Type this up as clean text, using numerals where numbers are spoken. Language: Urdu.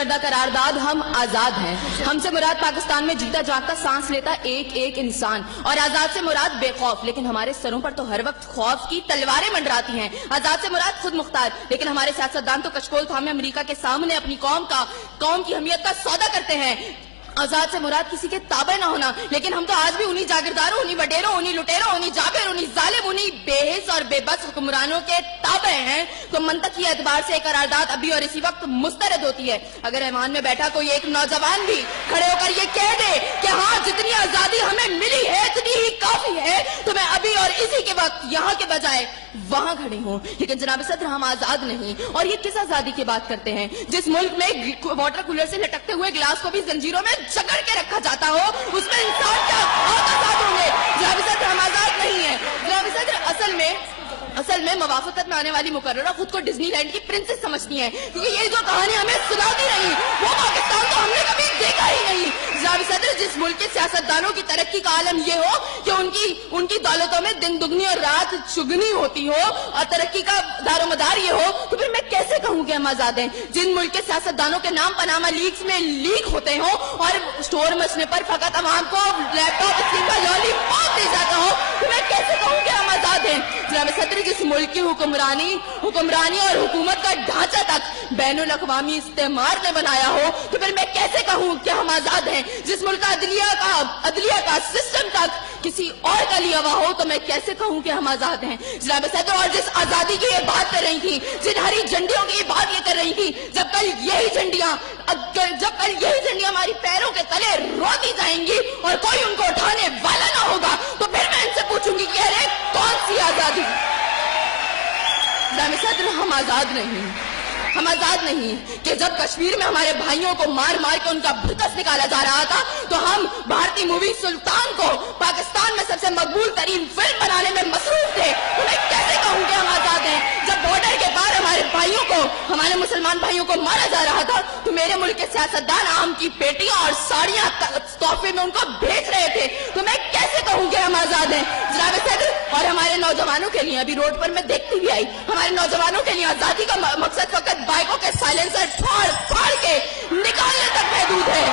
کردہ قرارداد ہم آزاد ہیں. ہم سے مراد پاکستان میں جیتا جاگتا سانس لیتا ایک ایک انسان, اور آزاد سے مراد بے خوف, لیکن ہمارے سروں پر تو ہر وقت خوف کی تلواریں منڈراتی ہیں. آزاد سے مراد خود مختار, لیکن ہمارے سیاستدان تو کشکول تھامے امریکہ کے سامنے اپنی قوم کی حمیت کا سودا کرتے ہیں. آزاد سے مراد کسی کے تابع نہ ہونا, لیکن ہم تو آج بھی انہی جاگیرداروں, انہی وڈیروں, انہی لٹیروں, انہی جابر, انہی ظالم, انہی بے حس اور بے بس حکمرانوں کے تابع ہیں. تو منطقی اعتبار سے قرارداد ابھی اور اسی وقت مسترد ہوتی ہے. اگر ایوان میں بیٹھا کوئی ایک نوجوان بھی کھڑے ہو کر یہ کہہ دے کہ ہاں جتنی آزادی ہمیں ملی ہے اتنی ہی کافی ہے, تو میں ابھی اور اسی کے وقت یہاں کے بجائے وہاں کھڑی ہوں. لیکن جناب صدر, ہم آزاد نہیں. اور یہ کس آزادی کی بات کرتے ہیں جس ملک میں واٹر کولر سے لٹکتے ہوئے گلاس کو بھی زنجیروں میں جکڑ کے رکھا جاتا ہو, اس میں انسان کیا آزاد ہوں گے؟ جناب صدر, ہم آزاد نہیں ہیں. جناب صدر, اصل میں موافقت میں آنے والی مقررہ خود کو ڈزنی لینڈ کی پرنسس سمجھتی ہیں, کیونکہ یہ جو کہانی ہمیں سناتی رہی وہ پاکستان تو ہم نے کبھی دیکھا ہی نہیں. جناب صدر, جس ملک کے سیاستدانوں کی ترقی کا عالم یہ ہو کہ ان کی دولتوں میں دن دگنی اور رات چگنی ہوتی ہو, اور ترقی کا دار و مدار یہ ہو, تو پھر میں کیسے کہوں کہ ہم آزاد ہیں؟ جن ملک کے سیاستدانوں کے نام پاناما لیکس میں لیک ہوتے ہوں اور اسٹور مچنے پر فقط عوام کو لیپ ٹاپ اسکرین کا لالی پاپ دے جاتا ہو, تو میں کیسے کہوں کہ ہم آزاد ہیں؟ جناب صدر, جس ملک کی حکمرانی اور حکومت کا ڈھانچہ تک بین الاقوامی استعمار نے بنایا ہو, تو پھر میں کیسے کہوں کہ ہم آزاد ہیں؟ جس ملک کا عدلیہ کا سسٹم تک کسی اور کا لیا ہوا ہو, تو میں کیسے کہوں کہ ہم آزاد ہیں؟ جناب صدر, اور جس آزادی کی یہ بات کر رہی تھی, جن ہری جھنڈیوں کی یہ بات یہ کر رہی تھی, جب کل یہی جھنڈیاں ہماری پیروں کے تلے روتی جائیں گی اور کوئی ان کو اٹھانے والا نہ ہوگا, تو پھر میں ان سے پوچھوں گی کہ ارے کون سی آزادی؟ جناب صدر, ہم آزاد نہیں کہ جب کشمیر میں ہمارے بھائیوں کو مار مار کے ان کا بھرکس نکالا جا رہا تھا, تو ہم بھارتی مووی سلطان کو پاکستان میں سب سے مقبول ترین فلم بنانے میں مصروف تھے. تو میں کیسے کہوں کہ ہم آزاد ہیں؟ جب بارڈر کے پار ہمارے مسلمان بھائیوں کو مارا جا رہا تھا, تو میرے ملک کے سیاستدان آم کی پیٹیاں اور ساڑیاں تحفے میں ان کو بھیج رہے تھے, تو میں کیسے کہوں کہ ہم آزاد ہیں؟ جناب صدر, اور ہمارے نوجوانوں کے لیے ابھی روڈ پر میں دیکھتی بھی آئی, ہمارے نوجوانوں کے لیے آزادی کا مقصد فقط بائکوں کے سائلنسر پھاڑ کے نکالنے تک محدود ہے.